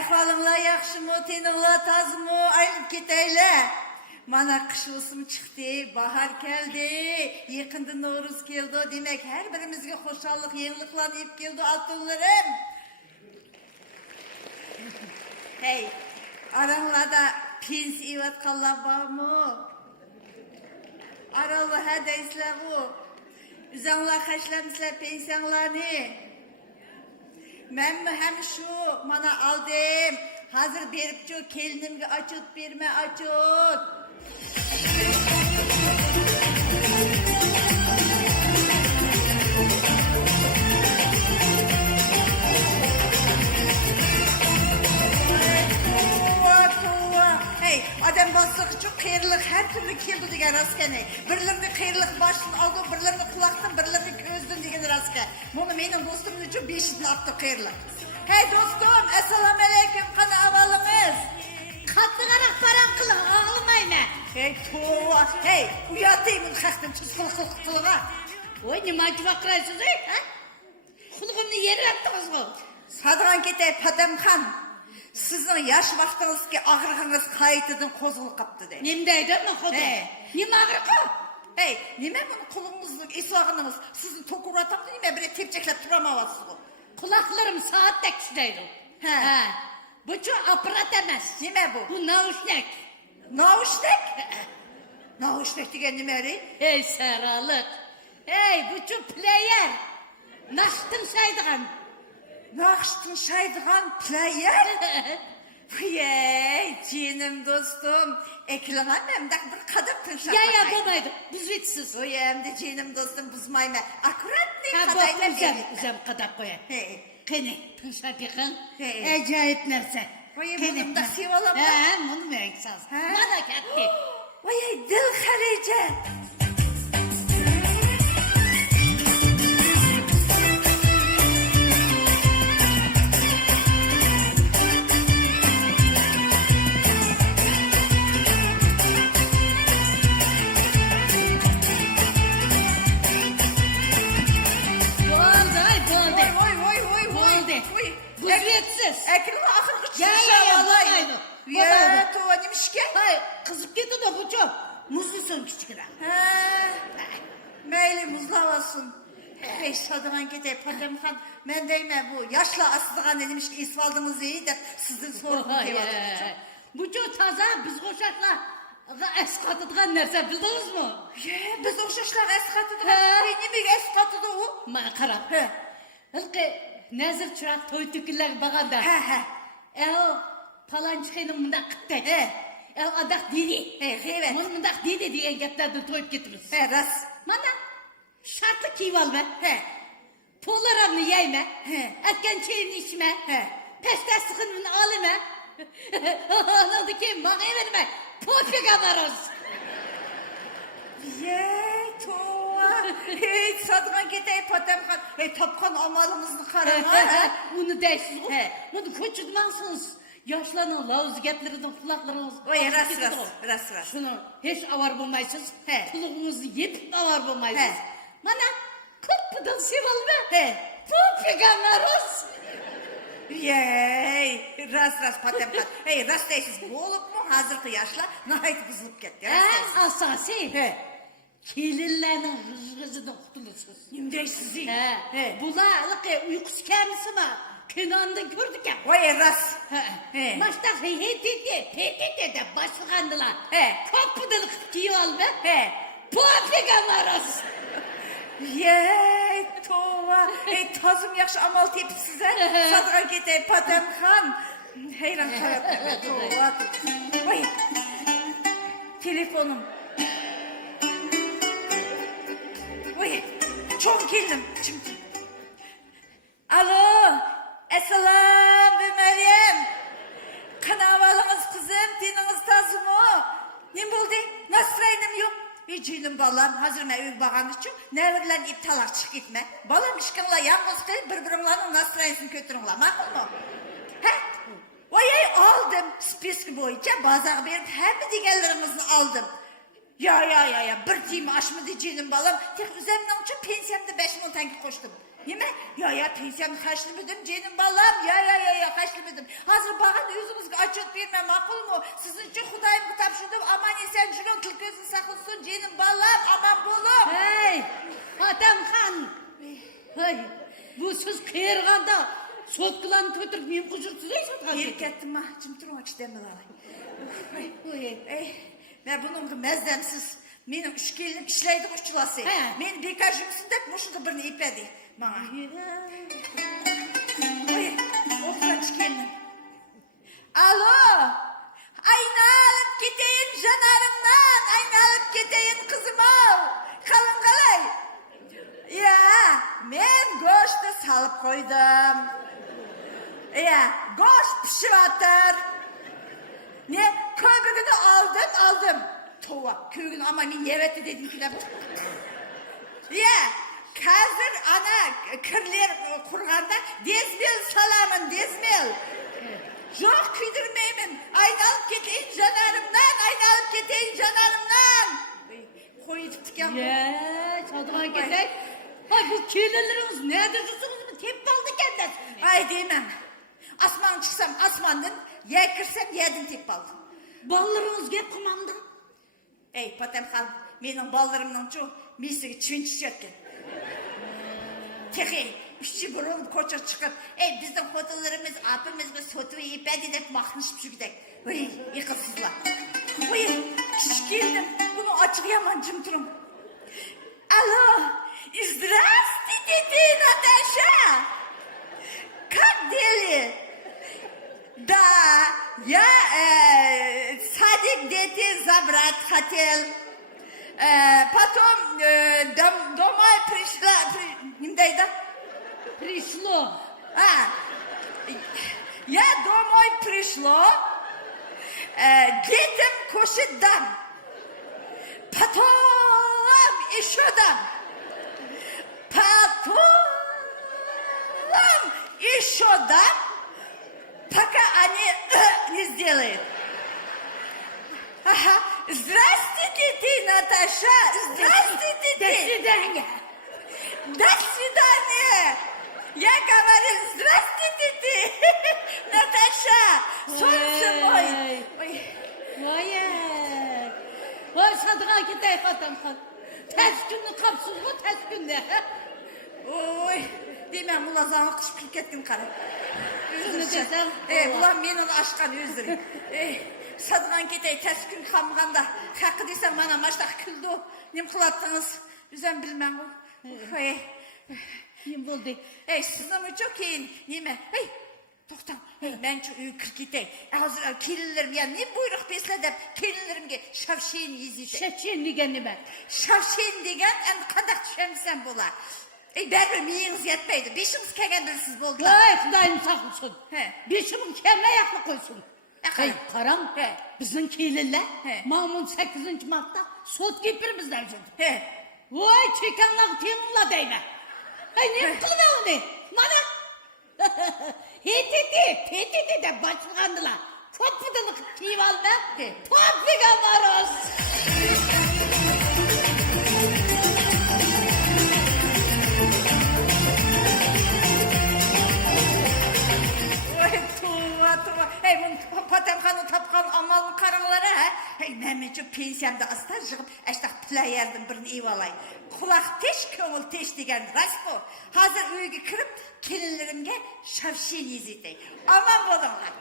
Ahvalinglar yaxshimi, teninglar tozimi, aylanib ketaylar. Mana qish mavsumi chiqdi, bahor keldi, yaqinda No'ruz keldi. Demak, har birimizga xushallik, yangiliklarni yeb keldi, oltinlarim. Hey, aranglarda pensiya yeyotganlar bormi? Arallar ha deysizlar bu. Üzanglar xashlamsizlar pensiyanglarni. Men hem şu mana aldım. Hazır berip şu kelinimge açıt berme açıt. Hey, adam baslığı çok kıyırlık, her türlü kildi diyen raskene. Birlerini kıyırlık başını aldı, birlerini kulaktan, birlerini gözden diyen raskene. Bunu benim dostumun için beşidini attı kıyırlık. Hey dostum, esselamu aleyküm, kana avalınız. Katlı karak paran kılın, ağlamayın ha. Hey tuğa, hey, uyatayım bunu kalktım, kılığa. Oy, ne macı bakıraysınız ha? Kuluğumunu yeri attınız mı? Sadıgan ketey Padamxan. Sizin yaş vaxtınızki ağırğınız kayıtıdın kozulup kaptı de. Nemdeydi mi kodu? Nem ağırqı? Hey, nime bunu kulunuzun, isvağınız, sizin tokuratamdı nime bire tepçeklep turamavasız bu. Kulaklarım saat teksideydi. He. Bu çok aparat emez. Nime bu? Bu nauşnek. Nauşnek? Nauşnek diyen nimeri? Hey seralık. Hey bu çok player. Naştın saydıgan. Nakştın şaydıgan player? Yey, canım dostum. Ekleğen memdak bir kadar tınşak. Ya babaydı, buzitsiz. O hem de canım dostum buzmayma. Akurat ne Ha kadayla bak uzam kadar koyar. Hey. Kene, tınşak yakın. He. Acayip nerse. Oy, bunun da sevalam da. He, bunu mu eksaz? Bana ketti. Oy, dil xarici. Buziyetsiz. Ekranı akır kıçı. Ya babaydı. Ya tuva demiş ki. Hayır, kızıp gitti de bu çok. Muzlusun küçükler. Meyli muzlavasın. Hey sadıgan ketey Padamxan. Men deyme bu yaşla aslıgan demiş ki isvaldınız iyi de sizin sorgun kevatınız. Bu çok taza biz koşakla eskatıdığan nerse bildiniz mi? Biz oşaşlar eskatıdı. Benim eskatıdı o. Ma karab. Hılkı nezir çırak toy tükürler bağanda. O palançıkının mındak kıttı. O adak dedi. Evet. Onun mındak dedi diye geplerden toyup getiririz. Ras. Mana şartlı kival be. Pullarını yeyme. Etken çayını içme. Peşte sıkınını alıme. Anladı ki bana verme. Popik amarız. Yey tuğa. Hey sadıgan ketey Padamxan. Hey tapkan amalımızı karana. Bunu değişsiz. Bunu koçudmansınız. Yaşlanan lavuz getlerinin kulaklarınız. Oy ras. Şunu hiç avar bulmaysınız. Kuluğunuzu yiyip avar bulmaysınız. Bana koppudan sevalme. Popik amarız. Yey, ras Padamxan. Hey ras deysiz bu olup mu hazırkı yaşla nahayt buzulup gitti. Asasi. Kelillerin hızından kutulursunuz. Nimdeysiz iyi. Bularlık uykusu kendisi mi? Kenan'dan gördük ya. Oy ras. Maçta PTT de başkandılar. Koppudan kıtkiyi alma. Popik amarız. Yey tuğa. Hey tazım yakşı amal tepsi size. Sadıgan ketey Padamxan. Heyran karab. Tuğa. Oy. Telefonum. Oy. Çok keldim. Alo. Esselam be Meryem. Kanavalınız kızım. Dininiz tazı mı? Ne oldu? Nasıl yok? Hiçilim balam. Hazır mı öy bağın için? Neverlen iptalar çık gitme. Balam işkinle yalnız kıyıp birbirimlerin nasıl kötürünler. Makul mu? Oy aldım. Spiski boyunca bazı verip hem diğerlerimizin aldım. Ya. Bir tiyimi aşmı diyeceğim balam. Tek üzerinden için pensiyamda 5.000 tane koştum. Yeme? Ya pensiyamı kaçlı müdüm canım balam. Ya kaçlı müdüm. Hazır bağa deme makul mu? Sizin için Hudayım kitapşırdım. Aman esen şunun kıl gözün sakılsın. Cenim ballam aman bolum. Hey, Adamxan. Hey, bu söz kıyırganda sotkulan tötürk men kujurtsuz ey sotkan. Gelip kettim ha. Cim durmak istemiyor alay. Oy. Ben bunun mezdemsiz. Benim üç gelinim işleydi uççulası. He. Men bekajımsın dep muşunda birini ipedi. Bana. Oy, okula çıkayım. Alo, aynalıp gideyim canarımdan, aynalıp gideyim kızım al. Kalın kalay. Ya, men goştu salıp koydum. Ya, goş pişivatır. Ne, köbüğünü aldım. Tova, köbüğünü ama men yevetti dedim ki de. Ya, hazır ana kırlar kurganda dezmel salamın dezmel. Yok kıydırmayayım. Aynalıp gideyim canarımdan. Koyup tıkan. Ya, Sadıkan kesek. Ay bu kirlileriniz nedir dursunuz mu? Tep kaldı kendisi. Ay demem. Asman çıksam asmandan, yer kirsem yerden tep aldım. Ballarınız gel kumandım. Ey Patemhan, benim ballarımdan çok misiri çünçüş etken. Tehi, işçi burun koça çıkıp, bizim hotalarımız, apımızga sotu yiyip, edip mahmış püşükdek. Oy, yıkılsızlar. Oy, şişkildim, bunu açıklayamam cımtırım. Alo, здравствуйте, Наташа! Как дели? Да, я садик детей забрать хотел. Потом домой пришла, Пришло. Я домой пришло, детям кушать дам. Потом еще дам. Потом еще дам, пока они не сделают. Ага. Здравствуйте, ты, Наташа. Здравствуйте, До ты. свидания. До свидания. Я говорю, здравствуйте, ты, Наташа. Солнце мой. Ой. Vay. Vay Sadıkan kesek Adamxan. Ters gününü kapsız mı ters gününü? Oy. Demem, ula zanı kışıp ketkin karı. Üzülü desem. Ulan men onu aşkan özürüm. Sadıkan ketey ters gün kamganda. Hakkı desem bana maçtak küldü o. Nem kılattınız. Üzem bilmem o. Kim buldu? Sizin çok iyi. Neme? Toxtam. Ben şu kırk gitey. Hazır kelillerim ya ne buyruk besledip kelillerimge şavşeyin yizidi. Şevçen degen nime? Şavşeyin degen en kadak düşemsem bular. Berbe miyiniz yetmeydi. Beşiniz kegen birsiz boldular. Vay Xudayım sakılsın. He. Beşimin kemle yaklı koysun. Hey, Karam, He. bizim keyliler, He. Mahmut 8. Mart'ta sot gepirimizden şimdi. Vay çekanlar temimla deyme. Ne kılma onu? Bana. Hititi de başlandılar. Kopuduluk kivalda, topika varoz. Bunu Patemhan'ı tapkan amalın karıları ha. Ben çok pensiyamda astar çıkıp eştaq playerdim birini evalay. Kulak teş, köngül teş degen rast o. Hazır uygu kırıp kelinlerimge şavşen yezidey. Aman bolunlar.